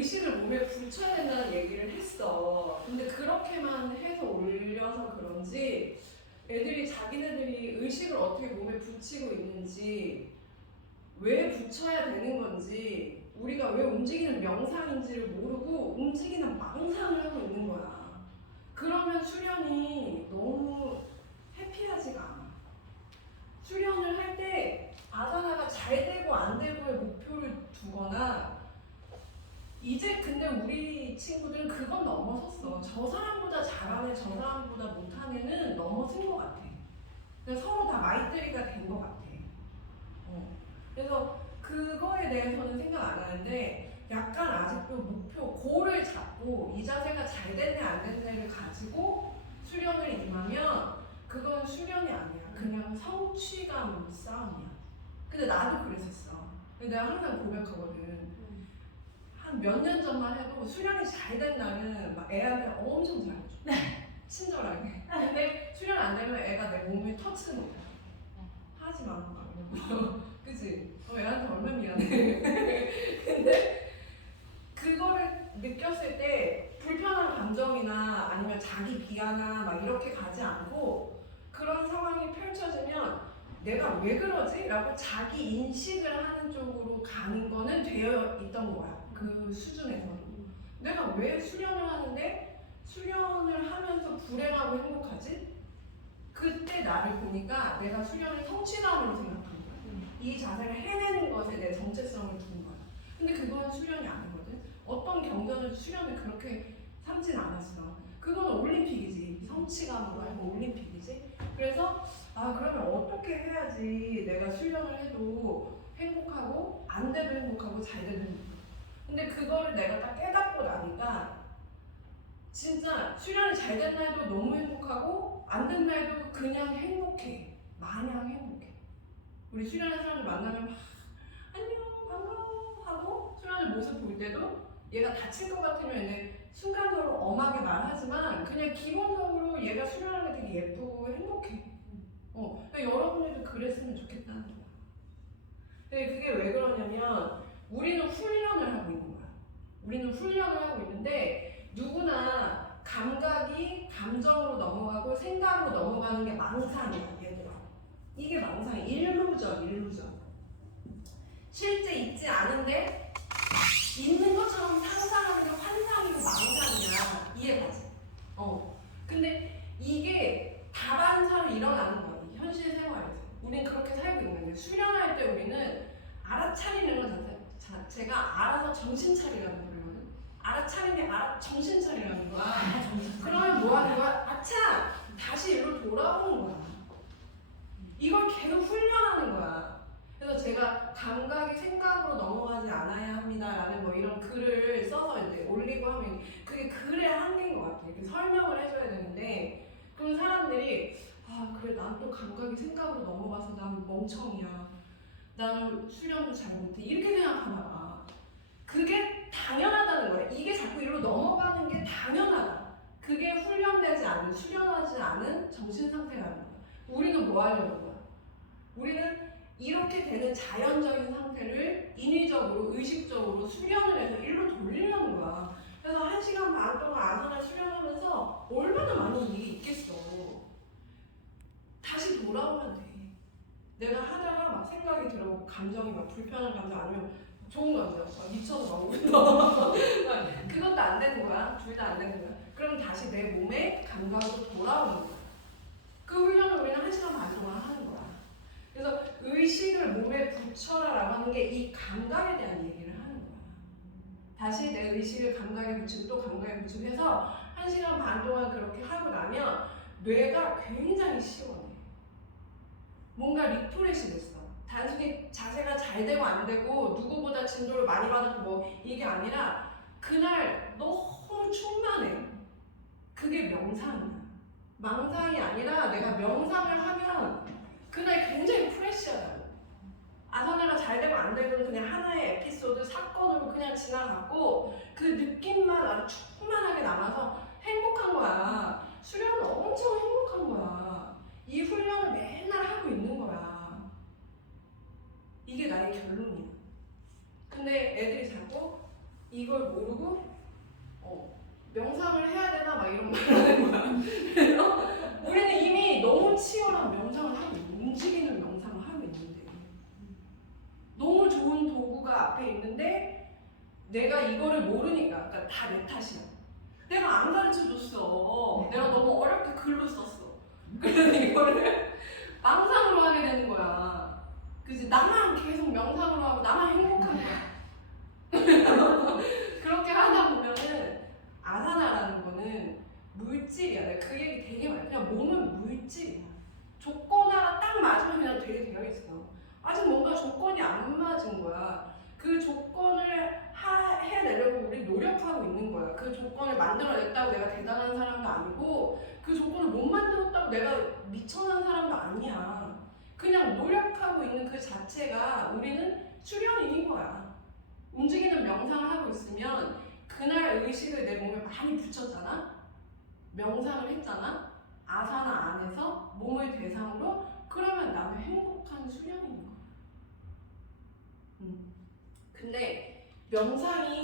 의식을 몸에 붙여야 된다는 얘기를 했어. 근데 그렇게만 해서 올려서 그런지 애들이 자기네들이 의식을 어떻게 몸에 붙이고 있는지 왜 붙여야 되는 건지 우리가 왜 움직이는 명상인지를 모르고 움직이는 망상을 하고 있는 거야. 그러면 수련이 너무 해피하지가 않아. 수련을 할 때 아사나가 잘 되고 안 되고의 목표를 두거나 이제 근데 우리 친구들은 그건 넘어섰어. 저 사람보다 잘하네, 저 사람보다 못하네는 넘어선 것 같아. 그래서 서로 다 마이뜨리가 된 것 같아. 어. 그래서 그거에 대해서는 생각 안 하는데 약간 아직도 목표, 고를 잡고 이 자세가 잘 됐네, 안 됐네를 가지고 수련을 임하면 그건 수련이 아니야. 그냥 성취감 싸움이야. 근데 나도 그랬었어. 근데 내가 항상 고백하거든. 한 몇 년 전만 해도 수련이 잘된 날은 막 애한테 엄청 잘해줘. 친절하게. 근데 수련 안 되면 애가 내 몸에 터치를 못해. 하지 마. 그치? 어, 애한테 얼마나 미안해. 근데 그거를 느꼈을 때 불편한 감정이나 아니면 자기 비하나 막 이렇게 가지 않고 그런 상황이 펼쳐지면 내가 왜 그러지? 라고 자기 인식을 하는 쪽으로 가는 거는 되어 있던 거야. 그 수준에서는. 내가 왜 수련을 하는데 수련을 하면서 불행하고 행복하지? 그때 나를 보니까 내가 수련을 성취감으로 생각하는 거야. 이 자세를 해내는 것에 내 정체성을 두는 거야. 근데 그건 수련이 아니거든. 어떤 경전을 수련을 그렇게 삼진 않았어. 그건 올림픽이지. 성취감으로 하고 올림픽이지. 그래서 아 그러면 어떻게 해야지 내가 수련을 해도 행복하고 안 돼도 행복하고 잘 돼도 행복하고. 근데 그거를 내가 딱 깨닫고 나니까 진짜 수련이 잘 된 날도 너무 행복하고 안 된 날도 그냥 행복해. 마냥 행복해. 우리 수련한 사람들 만나면 막 안녕 반가워 하고 수련의 모습 볼 때도 얘가 다칠 것 같으면 얘네 순간적으로 엄하게 말하지만 그냥 기본적으로 얘가 수련하는 게 되게 예쁘고 행복해. 어, 그러니까 여러분들도 그랬으면 좋겠다는 거야. 근데 그게 왜 그러냐면 우리는 훈련을 하고 있는 거야. 우리는 훈련을 하고 있는데 누구나 감각이 감정으로 넘어가고 생각으로 넘어가는 게 망상이야, 얘들아. 이게 망상이야. 일루전, 일루전. 실제 있지 않은데 있는 것처럼 상상하는 게 환상이고 망상이야. 이해가지? 어. 근데 이게 다반사로 일어나는 거야. 이 현실 생활에서. 우린 그렇게 살고 있는데 수련할 때 우리는 알아차리는 것 자체, 자체가 알아서 정신 차리라는 거거든. 알아차리는 게 알아 정신 차리라는 거야. 그러면 뭐 하는 거야? 아차! 다시 일로 돌아오는 거야. 이걸 계속 훈련하는 거야. 그래서 제가 감각이 생각으로 넘어가지 않아야 합니다라는 뭐 이런 글을 써서 이제 올리고 하면 그게 글의 한계인 것 같아요. 이렇게 설명을 해줘야 되는데 그럼 사람들이 아 그래 난 또 감각이 생각으로 넘어가서 난 멍청이야. 나는 수련도 잘 못해. 이렇게 생각하나 봐. 그게 당연하다는 거야. 이게 자꾸 이리로 넘어가는 게 당연하다. 그게 훈련되지 않은, 수련하지 않은 정신 상태라는 거야. 우리는 뭐 하려는 거야? 우리는 이렇게 되는 자연적인 상태를 인위적으로, 의식적으로 수련을 해서 일로 돌리려는 거야. 그래서 한 시간 반 동안 아사나 수련하면서 얼마나 많은 일이 있겠어. 다시 돌아오면 돼. 내가 하 생각이 들어오고 감정이 막 불편한 감정 아니면 좋은 감정 막 미쳐서 막 울어 그것도 안 되는 거야. 둘 다 안 되는 거야. 그럼 다시 내 몸에 감각으로 돌아오는 거야. 그 훈련을 우리는 한 시간 반 동안 하는 거야. 그래서 의식을 몸에 붙여라라고 하는 게 이 감각에 대한 얘기를 하는 거야. 다시 내 의식을 감각에 붙이고 또 감각에 붙이고 해서 한 시간 반 동안 그렇게 하고 나면 뇌가 굉장히 시원해. 뭔가 리프레시 됐어. 단순히 자세가 잘 되고 안 되고 누구보다 진도를 많이 받았고 뭐 이게 아니라 그날 너무 충만해. 그게 명상이야. 망상이 아니라 내가 명상을 하면 그날 굉장히 프레시하다고. 아사나가 잘 되고 안 되고는 그냥 하나의 에피소드 사건으로 그냥 지나갔고 그 느낌만 아주 충만하게 남아서 행복한 거야. 수련은 엄청 행복한 거야. 이 훈련을 맨날 하고 있는 거야. 이게 나의 결론이야. 근데 애들이 자꾸 이걸 모르고 어, 명상을 해야 되나 막 이런 말 하는 거야. 그래서 우리는 이미 너무 치열한 명상을 하고 있는, 움직이는 명상을 하고 있는데 너무 좋은 도구가 앞에 있는데 내가 이거를 모르니까 그러니까 다 내 탓이야. 내가 안 가르쳐 줬어. 내가 너무 어렵게 글로 썼어. 그래서 이거를 망상으로 하게 되는 거야. 그지? 나만 계속 명상으로 하고 나만 행복한 거야. 그렇게 하다 보면은 아사나라는 거는 물질이야. 내가 그 얘기 되게 많이. 그냥 몸은 물질이야. 조건 하나 딱 맞으면 그냥 되게 되어 있어. 아직 뭔가 조건이 안 맞은 거야. 그 조건을 하, 해내려고 우리 노력하고 있는 거야. 그 조건을 만들어냈다고 내가 대단한 사람도 아니고 그 조건을 못 만들었다고 내가 미천한 사람도 아니야. 그냥 노력하고 있는 그 자체가 우리는 수련인인 거야. 움직이는 명상을 하고 있으면 그날 의식을 내 몸에 많이 붙였잖아. 명상을 했잖아. 아사나 안에서 몸을 대상으로 그러면 나는 행복한 수련인 거야. 음. 근데 명상이